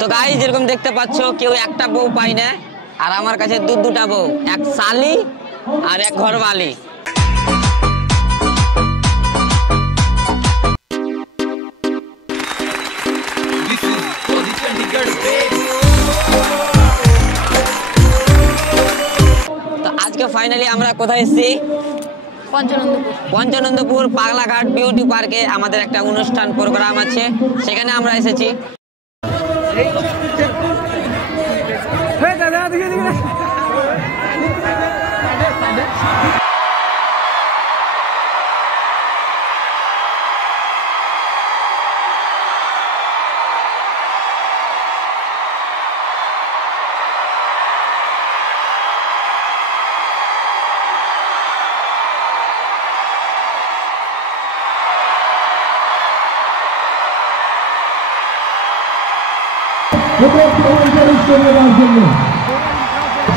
তো গাইস যেরকম দেখতে পাচ্ছ কেউ একটা বউ পায় না, আর আমার কাছে দুটা বউ, এক শালি আর এক ঘরবালি। তো আজকে ফাইনালি আমরা কোথায় এসেছি? পঞ্চনন্দপুর পাগলাঘাট বিউটি পার্কে আমাদের একটা অনুষ্ঠান প্রোগ্রাম আছে, সেখানে আমরা এসেছি।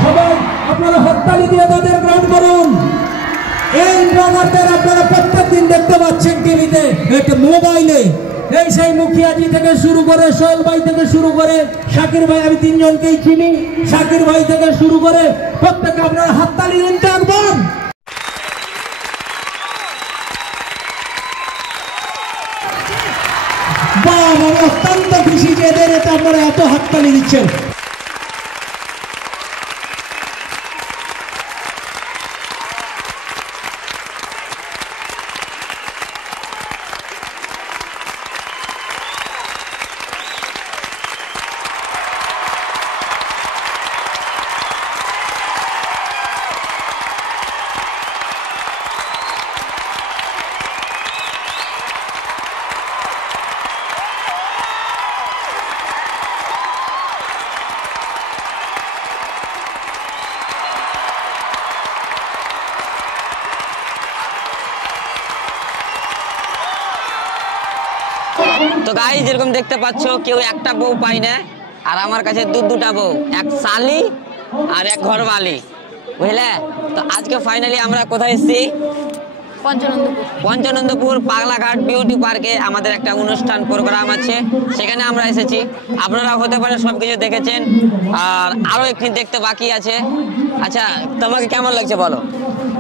সবাই আপনারা হাততালি দিয়ে তাদের গ্রহণ করুন। এই ব্লগারদের আপনারা প্রত্যেকদিন দেখতে পাচ্ছেন টিভিতে, মোবাইলে। এই সেই মুখিয়াজি থেকে শুরু করে, সোহেল ভাই থেকে শুরু করে, শাকির ভাই, আমি তিনজনকেই চিনি, শাকির ভাই থেকে শুরু করে প্রত্যেকে আপনারা হাততালি দিন তো একদম। আমি অত্যন্ত খুশি যে এদের এতে আপনারা এত হাততালি দিচ্ছেন। তো গাইস যেরকম দেখতে পাচ্ছ কেউ একটা বউ পায় না, আর আমার কাছে দুটা বউ, এক শালি আর এক ঘরবালি, বুঝলে? তো আজকে ফাইনালি আমরা কোথায় এসেছি? পঞ্চনন্দপুর পাগলাঘাট বিউটি পার্কে আমাদের একটা অনুষ্ঠান প্রোগ্রাম আছে, সেখানে আমরা এসেছি। আপনারা হতে পারে সবকিছু দেখেছেন, আর আরো একটি দেখতে বাকি আছে। আচ্ছা, তোমাকে কেমন লাগছে বলো?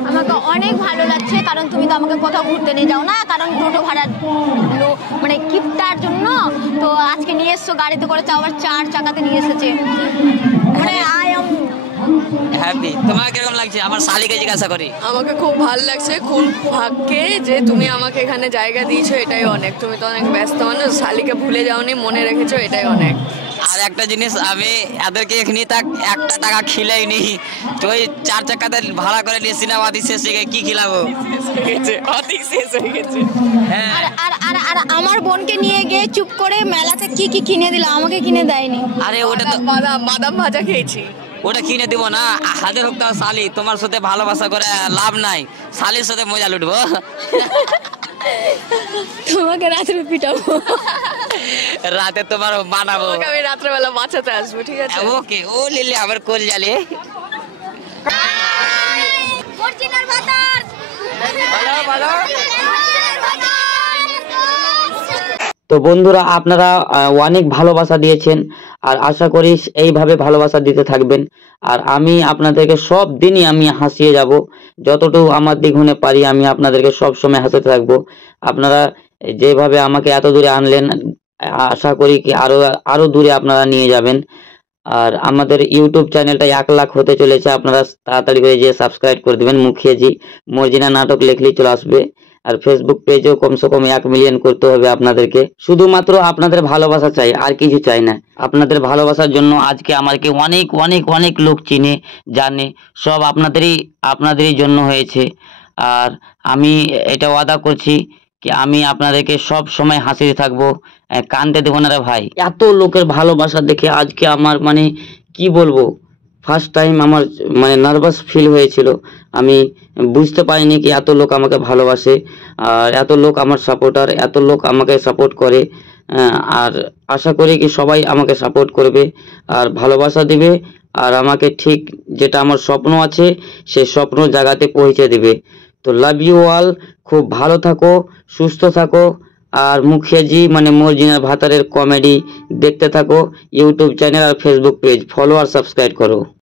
আমাকে অনেক ভালো লাগছে, কারণ তুমি তো আমাকে কোথাও ঘুরতে নিয়ে যাও না, কারণ টোটো ভাড়া মানে কিপটার জন্য। তো আজকে নিয়ে এসছো গাড়িতে করে, আবার 4 চাকাতে নিয়ে এসেছে, মানে আই এম হ্যাপি। তোমার কিরকম লাগছে? আমার শালিকে জিজ্ঞাসা করি। আমাকে খুব ভালো লাগছে, খুব ভাগ্যে যে তুমি আমাকে এখানে জায়গা দিয়েছো, এটাই অনেক। তুমি তো অনেক ব্যস্ত মানুষ, শালিকে ভুলে যাওনি, মনে রেখেছো, এটাই অনেক। আর একটা জিনিস, আমি এদেরকে এখানে তাক একটা টাকা খিলাইনি, তো ওই 4 চাকাতে ভাড়া করে নিয়ে সিনেমা দিচ্ছে, কি খিলাবো? শেষ হয়ে গেছে। হ্যাঁ, আর আমার বোনকে নিয়ে গিয়ে চুপ করে মেলাতে কি কিনে দিল, আমাকে কিনে দেয়নি। আরে ওটা তো বাদাম ভাজা খেয়েছি, ওটা কিনে দিব না। হাজার হোক তাও শালি, তোমার সাথে ভালোবাসা করে লাভ নাই, শালির সাথে মজা লুটবো। তোমাকে রাত্রে পিটাবো, রাতে তোমার বানাবো, আমি রাত্রেবেলা বাঁচাতে আসবো, ঠিক আছে? ওকে, ও লিলে আবার কোল জালে। তো বন্ধুরা, আপনারা অনেক ভালোবাসা দিয়েছেন, আর আশা করি এইভাবে ভালোবাসা দিতে থাকবেন। আর আমি আপনাদেরকে সব দিনই আমি হাসিয়ে যাব, যতটুকু আমার দ্বিগুণে পারি আমি আপনাদেরকে সব সময় হাসাতে থাকবো। আপনারা যেভাবে আমাকে এত দূরে আনলেন, আশা করি কি আরো দূরে আপনারা নিয়ে যাবেন। আর আমাদের ইউটিউব চ্যানেলটা 1 লাখ হতে চলেছে, আপনারা তাড়াতাড়ি করে যে সাবস্ক্রাইব করে দেবেন। মুখিয়াজি মর্জিনা নাটক লিখলেই চলে আসবে। আর ফেসবুক পেজেও কমসে কম 1 মিলিয়ন করতে হবে আপনাদেরকে। শুধুমাত্র আপনাদের ভালোবাসা চাই, আর কিছু চাই না। আপনাদের ভালোবাসার জন্য আজকে আমাকে অনেক অনেক অনেক লোক চিনে জানে, সব আপনাদেরই জন্য হয়েছে। আর আমি এটা ওয়াদা করছি কি আমি আপনাদেরকে সব সময় হাসিতে থাকবো, কানতে দেবো না রে ভাই। এত লোকের ভালোবাসা দেখে আজকে আমার মানে কি বলবো, ফার্স্ট টাইম আমার মানে নার্ভাস ফিল হয়েছিল। আমি বুঝতে পারিনি কি এত লোক আমাকে ভালোবাসে, আর এত লোক আমার সাপোর্টার, এত লোক আমাকে সাপোর্ট করে। আর আশা করি কি সবাই আমাকে সাপোর্ট করবে আর ভালোবাসা দিবে, আর আমাকে ঠিক যেটা আমার স্বপ্ন আছে সেই স্বপ্ন জায়গাতে পৌঁছে দেবে। তো লাভ ইউ অল, খুব ভালো থাকো, সুস্থ থাকো, আর মুখিয়াজি মানে মর্জিনার ভাতারের কমেডি দেখতে থাকো। ইউটিউব চ্যানেল আর ফেসবুক পেজ ফলো আর সাবস্ক্রাইব করো।